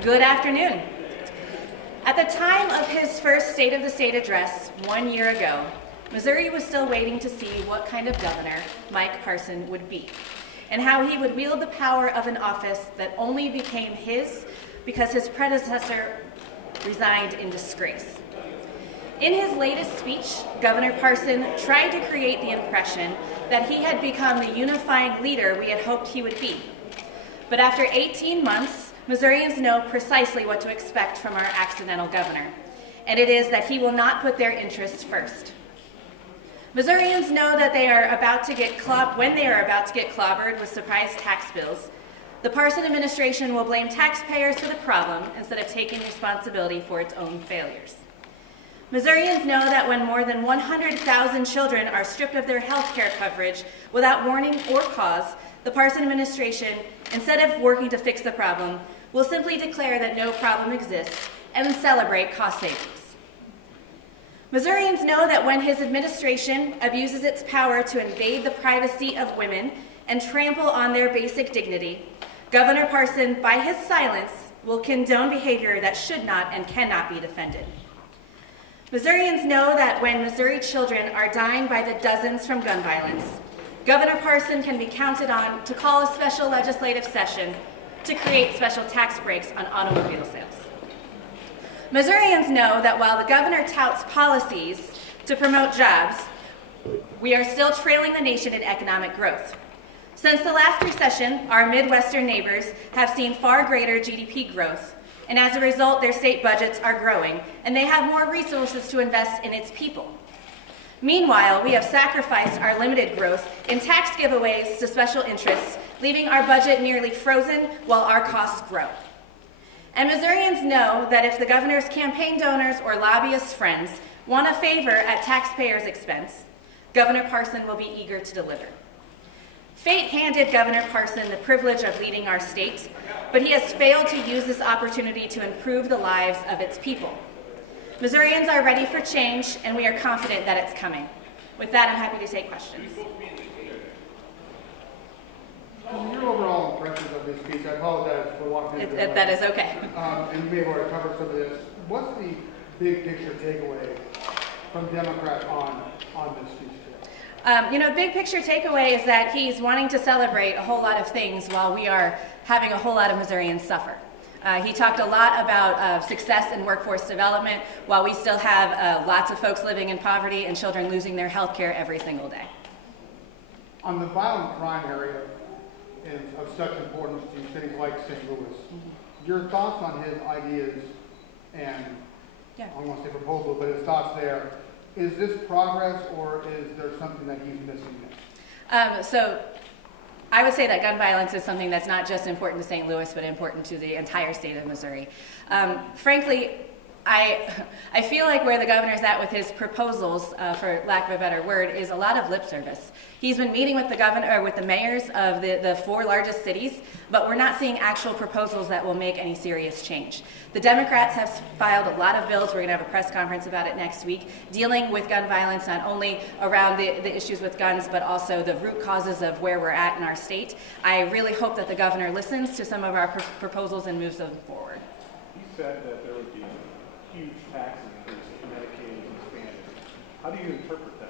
Good afternoon. At the time of his first State of the State address 1 year ago, Missouri was still waiting to see what kind of governor Mike Parson would be, and how he would wield the power of an office that only became his because his predecessor resigned in disgrace. In his latest speech, Governor Parson tried to create the impression that he had become the unifying leader we had hoped he would be. But after 18 months, Missourians know precisely what to expect from our accidental governor, and it is that he will not put their interests first. Missourians know that they are about to get when they are about to get clobbered with surprise tax bills, the Parson administration will blame taxpayers for the problem instead of taking responsibility for its own failures. Missourians know that when more than 100,000 children are stripped of their health care coverage without warning or cause, the Parson administration, instead of working to fix the problem, will simply declare that no problem exists and celebrate cost savings. Missourians know that when his administration abuses its power to invade the privacy of women and trample on their basic dignity, Governor Parson, by his silence, will condone behavior that should not and cannot be defended. Missourians know that when Missouri children are dying by the dozens from gun violence, Governor Parson can be counted on to call a special legislative session to create special tax breaks on automobile sales. Missourians know that while the governor touts policies to promote jobs, we are still trailing the nation in economic growth. Since the last recession, our Midwestern neighbors have seen far greater GDP growth, and as a result, their state budgets are growing, and they have more resources to invest in its people. Meanwhile, we have sacrificed our limited growth in tax giveaways to special interests, leaving our budget nearly frozen while our costs grow. And Missourians know that if the governor's campaign donors or lobbyist friends want a favor at taxpayers' expense, Governor Parson will be eager to deliver. Fate handed Governor Parson the privilege of leading our state, but he has failed to use this opportunity to improve the lives of its people. Missourians are ready for change, and we are confident that it's coming. With that, I'm happy to take questions. Your overall impressions of this speech, I apologize for walking into it. That is okay. And you may have already covered some of this. What's the big picture takeaway from Democrats on this speech today? Big picture takeaway is that he's wanting to celebrate a whole lot of things while we are having a whole lot of Missourians suffer. He talked a lot about success in workforce development while we still have lots of folks living in poverty and children losing their health care every single day. On the violent crime area is of such importance to cities like St. Louis, your thoughts on his ideas and, I don't want to say proposal, but his thoughts there, is this progress or is there something that he's missing? So I would say that gun violence is something that's not just important to St. Louis, but important to the entire state of Missouri. Frankly, I feel like where the governor's at with his proposals, for lack of a better word, is a lot of lip service. He's been meeting with the governor, or with the mayors of the 4 largest cities, but we're not seeing actual proposals that will make any serious change. The Democrats have filed a lot of bills. We're going to have a press conference about it next week, dealing with gun violence, not only around the issues with guns, but also the root causes of where we're at in our state. I really hope that the governor listens to some of our proposals and moves them forward. He said that there would be a huge tax increase if Medicaid is expanded. How do you interpret that?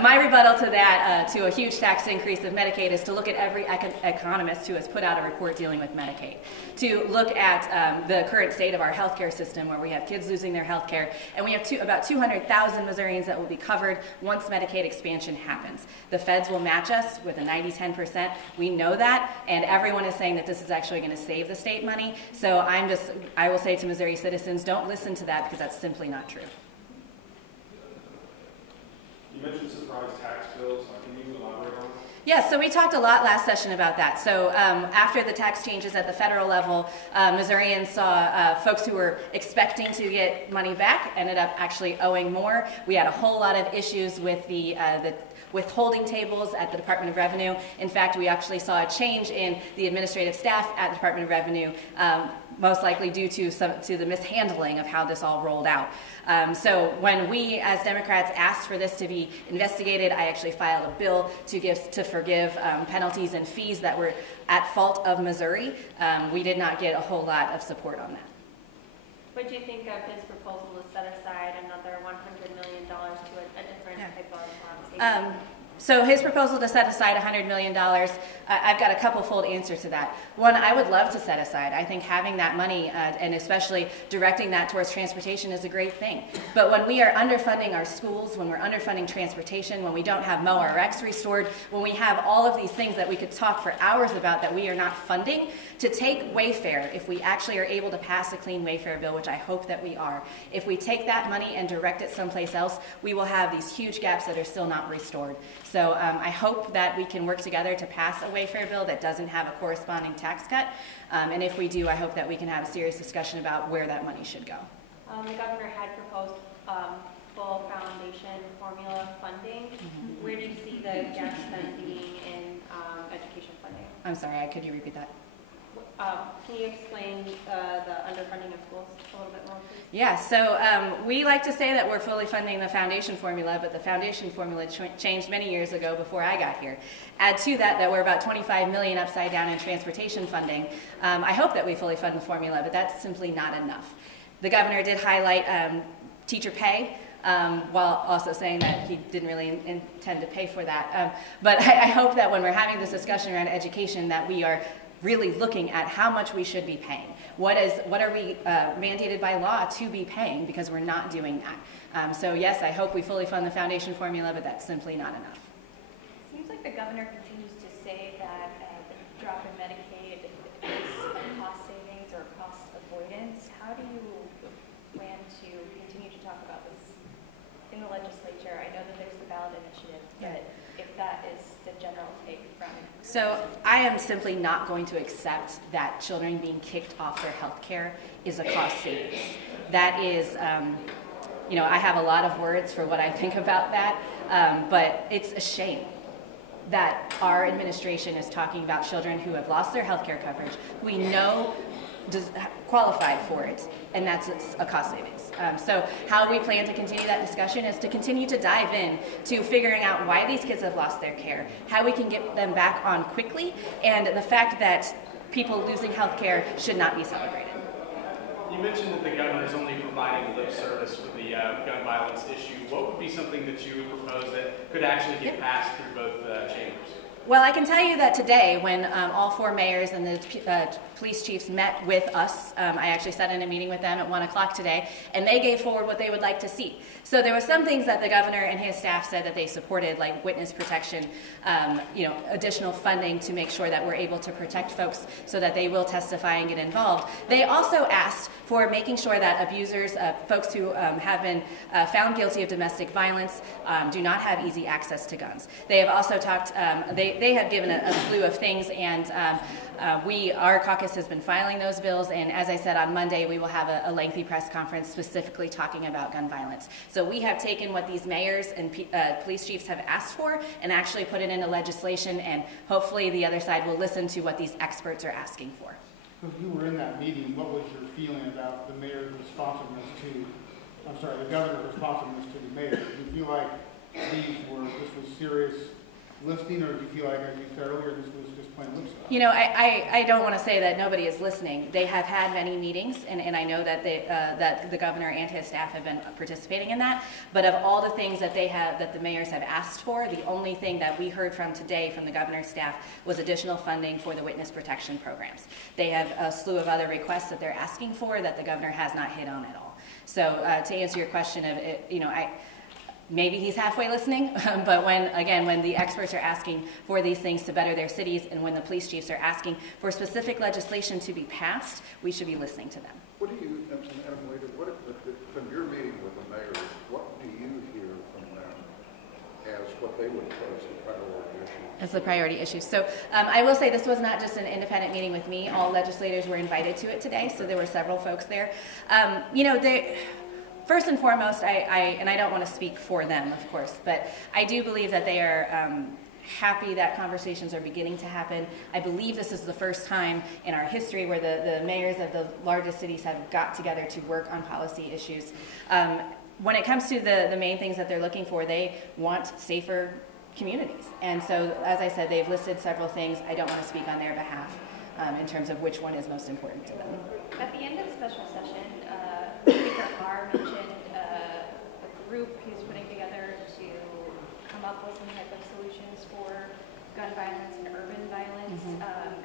My rebuttal to that, to a huge tax increase of Medicaid, is to look at every economist who has put out a report dealing with Medicaid, to look at the current state of our healthcare system, where we have kids losing their healthcare, and we have about 200,000 Missourians that will be covered once Medicaid expansion happens. The feds will match us with a 90-10%. We know that, and everyone is saying that this is actually going to save the state money. So I will say to Missouri citizens, don't listen to that, because that's simply not true. You mentioned surprise tax bills. Can you elaborate on that? Yes, so we talked a lot last session about that. So after the tax changes at the federal level, Missourians saw folks who were expecting to get money back ended up actually owing more. We had a whole lot of issues with the withholding tables at the Department of Revenue. In fact, we actually saw a change in the administrative staff at the Department of Revenue most likely due to the mishandling of how this all rolled out. So when we as Democrats asked for this to be investigated, I actually filed a bill to forgive penalties and fees that were at fault of Missouri. We did not get a whole lot of support on that. What do you think of his proposal to set aside another $100 million to a different type of safety? So his proposal to set aside $100 million, I've got a couple-fold answer to that. One, I would love to set aside. I think having that money and especially directing that towards transportation is a great thing. But when we are underfunding our schools, when we're underfunding transportation, when we don't have MoRX restored, when we have all of these things that we could talk for hours about that we are not funding, to take Wayfair, if we actually are able to pass a clean Wayfair bill, which I hope that we are, if we take that money and direct it someplace else, we will have these huge gaps that are still not restored. So I hope that we can work together to pass a Wayfair bill that doesn't have a corresponding tax cut. And if we do, I hope that we can have a serious discussion about where that money should go. The governor had proposed full foundation formula funding. Mm-hmm. Where do you see the gaps then being in education funding? I'm sorry, could you repeat that? Can you explain the underfunding of schools a little bit more, please? Yeah, so we like to say that we're fully funding the foundation formula, but the foundation formula changed many years ago before I got here. Add to that we're about $25 million upside down in transportation funding. I hope that we fully fund the formula, but that's simply not enough. The governor did highlight teacher pay, while also saying that he didn't really intend to pay for that. But I hope that when we're having this discussion around education that we are really looking at how much we should be paying. What are we mandated by law to be paying, because we're not doing that. So yes, I hope we fully fund the foundation formula, but that's simply not enough. It seems like the governor continues to say that the drop in Medicaid is a cost savings or cost avoidance. How do you plan to continue to talk about this in the legislature? I know that there's the ballot initiative, but if that is the general take from it. So I am simply not going to accept that children being kicked off their health care is a cost savings. That is, I have a lot of words for what I think about that, but it's a shame that our administration is talking about children who have lost their health care coverage, who we know qualified for it, and that's a cost savings. So how we plan to continue that discussion is to continue to dive in to figuring out why these kids have lost their care, how we can get them back on quickly, and the fact that people losing health care should not be celebrated. You mentioned that the governor is only providing lip service with the gun violence issue. What would be something that you would propose that could actually get passed through both chambers? Well, I can tell you that today, when all four mayors and the police chiefs met with us, I actually sat in a meeting with them at 1 o'clock today, and they gave forward what they would like to see. So there were some things that the governor and his staff said that they supported, like witness protection, additional funding to make sure that we're able to protect folks so that they will testify and get involved. They also asked for making sure that abusers, folks who have been found guilty of domestic violence, do not have easy access to guns. They have also talked, they have given a slew of things, and our caucus has been filing those bills, and as I said, on Monday we will have a lengthy press conference specifically talking about gun violence. So we have taken what these mayors and police chiefs have asked for and actually put it into legislation, and hopefully the other side will listen to what these experts are asking for. So if you were in that meeting, what was your feeling about the mayor's responsiveness the governor's responsiveness to the mayor? Do you feel like this was serious listening, or do you feel like, as you said earlier, this was just plain lip service? I don't want to say that nobody is listening. They have had many meetings, and I know that that the governor and his staff have been participating in that. But of all the things that the mayors have asked for, the only thing that we heard from today from the governor's staff was additional funding for the witness protection programs. They have a slew of other requests that they're asking for that the governor has not hit on at all. So to answer your question of it, maybe he's halfway listening, but when the experts are asking for these things to better their cities, and when the police chiefs are asking for specific legislation to be passed, we should be listening to them. What do you, from your meeting with the mayors, what do you hear from them as what they would pose the priority issue? As the priority issue. So I will say this was not just an independent meeting with me. All legislators were invited to it today, so there were several folks there. First and foremost, I don't want to speak for them, of course, but I do believe that they are happy that conversations are beginning to happen. I believe this is the first time in our history where the mayors of the largest cities have got together to work on policy issues. When it comes to the main things that they're looking for, they want safer communities. And so, as I said, they've listed several things. I don't want to speak on their behalf in terms of which one is most important to them. At the end of the special session, Speaker Carr mentioned a group he's putting together to come up with some type of solutions for gun violence and urban violence.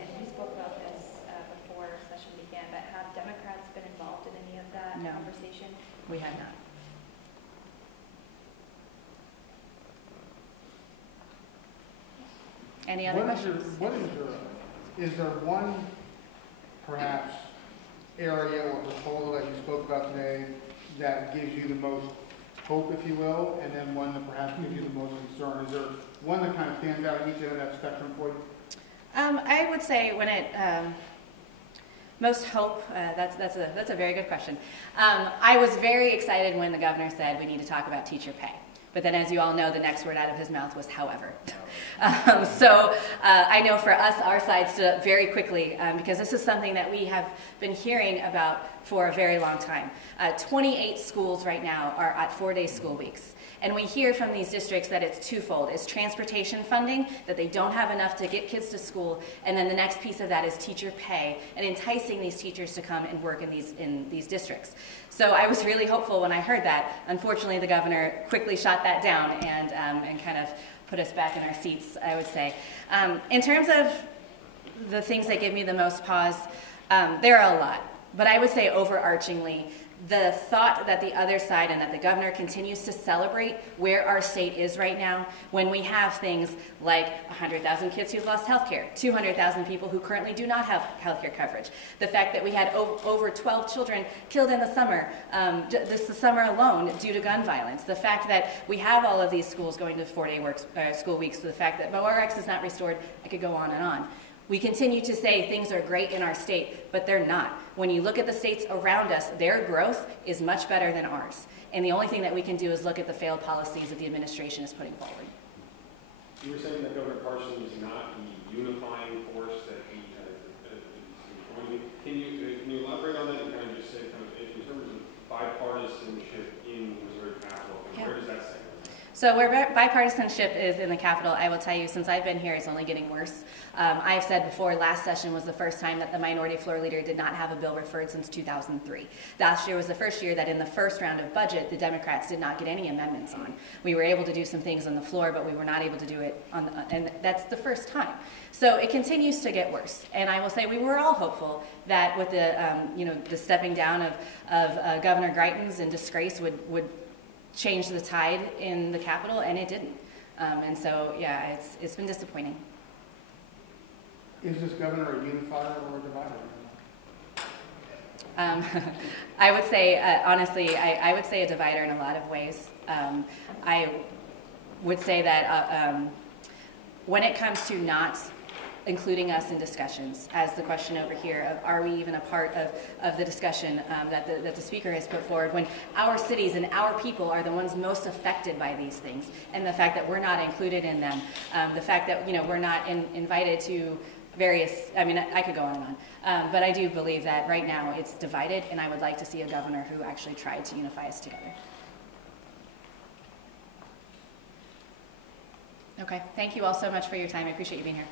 And he spoke about this before session began, but have Democrats been involved in any of that conversation? We have not. Any other questions? Is there one, perhaps, area or proposal that you spoke about today that gives you the most hope, if you will, and then one that perhaps gives you the most concern? Is there one that kind of stands out at each end of that spectrum for you? I would say when it most hope. That's a very good question. I was very excited when the governor said we need to talk about teacher pay. But then, as you all know, the next word out of his mouth was however. I know for us, our side stood up very quickly because this is something that we have been hearing about for a very long time. 28 schools right now are at 4-day school weeks. And we hear from these districts that it's twofold. It's transportation funding, that they don't have enough to get kids to school, and then the next piece of that is teacher pay and enticing these teachers to come and work in these districts. So I was really hopeful when I heard that. Unfortunately, the governor quickly shot that down and kind of put us back in our seats, I would say. In terms of the things that give me the most pause, there are a lot. But I would say overarchingly, the thought that the other side and that the governor continues to celebrate where our state is right now when we have things like 100,000 kids who've lost health care, 200,000 people who currently do not have health care coverage, the fact that we had over 12 children killed in the summer, this summer alone due to gun violence, the fact that we have all of these schools going to 4-day school weeks, the fact that MORX is not restored, I could go on and on. We continue to say things are great in our state, but they're not. When you look at the states around us, their growth is much better than ours. And the only thing that we can do is look at the failed policies that the administration is putting forward. You were saying that Governor Parson is not the unifying force that he is. Can you elaborate on that and kind of just say, in terms of bipartisanship in Missouri Capitol, where does that stand? So where bipartisanship is in the Capitol, I will tell you, since I've been here, it's only getting worse. I've said before, last session was the first time that the minority floor leader did not have a bill referred since 2003. Last year was the first year that in the first round of budget, the Democrats did not get any amendments on. We were able to do some things on the floor, but we were not able to do it on and that's the first time. So it continues to get worse. And I will say we were all hopeful that with the stepping down of Governor Greitens in disgrace would change the tide in the Capitol, and it didn't. And so, yeah, it's been disappointing. Is this governor a unifier or a divider? I would say, honestly, I would say a divider in a lot of ways. I would say that when it comes to not including us in discussions, as the question over here of are we even a part of the discussion that the speaker has put forward, when our cities and our people are the ones most affected by these things, and the fact that we're not included in them, the fact that we're not invited to various, I mean, I could go on and on, but I do believe that right now it's divided, and I would like to see a governor who actually tried to unify us together. Okay, thank you all so much for your time. I appreciate you being here.